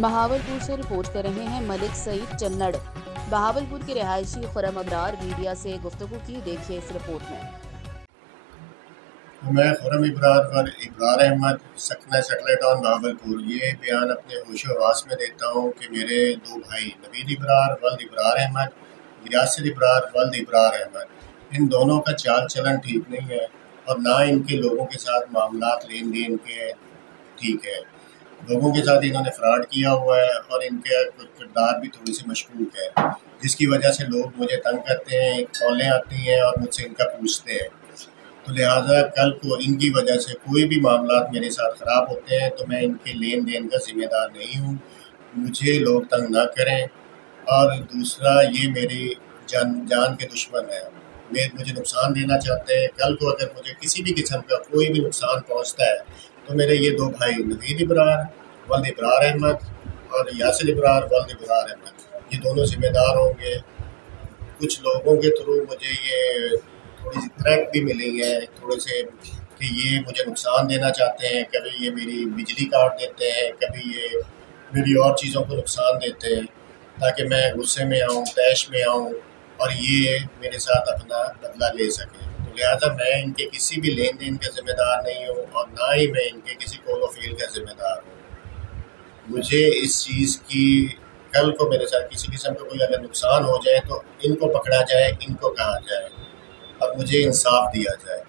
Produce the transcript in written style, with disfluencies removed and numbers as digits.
बहावलपुर से रिपोर्ट कर रहे हैं मलिक सईद चन्नड़। बहावलपुर के रिहायशी खुरम अबरार मीडिया से गुफ्तगू की, देखिए इस रिपोर्ट में। मैं खुरम इब्रार पर इब्रार अहमद सकना सेटल टाउन बहावलपुर ये बयान अपने होशो हवास में देता हूँ कि मेरे दो भाई नवीद इब्रार वल्द इब्रार अहमद, यासिर इब्रार वल्द इब्रार अहमद, इन दोनों का चाल चलन ठीक नहीं है और ना इनके लोगों के साथ मामलात लेन देन के ठीक है। लोगों के साथ इन्होंने फ्रॉड किया हुआ है और इनके किरदार भी थोड़ी सी मशकूक है, जिसकी वजह से लोग मुझे तंग करते हैं, कॉलें आती हैं और मुझसे इनका पूछते हैं। तो लिहाजा कल को इनकी वजह से कोई भी मामला मेरे साथ ख़राब होते हैं तो मैं इनके लेन देन का ज़िम्मेदार नहीं हूँ, मुझे लोग तंग ना करें। और दूसरा, ये मेरी जान के दुश्मन है, मुझे नुकसान देना चाहते हैं। कल को अगर मुझे किसी भी किस्म का कोई भी नुकसान पहुँचता है तो मेरे ये दो भाई नवीद इब्रार वल्द इब्रार अहमद और यासिर इब्रार वल्द इब्रार अहमद ये दोनों ज़िम्मेदार होंगे। कुछ लोगों के थ्रू मुझे ये थोड़ी सी थ्रेट भी मिली है, थोड़े से, कि ये मुझे नुकसान देना चाहते हैं। कभी ये मेरी बिजली काट देते हैं, कभी ये मेरी और चीज़ों को नुकसान देते हैं ताकि मैं गुस्से में आऊँ, तैश में आऊँ और ये मेरे साथ अपना बदला ले सकें। तो लिहाजा मैं इनके किसी भी लेन देन का ज़िम्मेदार नहीं हूँ और ना ही मैं इनके किसी कॉल व फ़ील का ज़िम्मेदार हूँ। मुझे इस चीज़ की, कल को मेरे साथ किसी किस्म का कोई अगर नुकसान हो जाए तो इनको पकड़ा जाए, इनको कहा जाए, अब मुझे इंसाफ दिया जाए।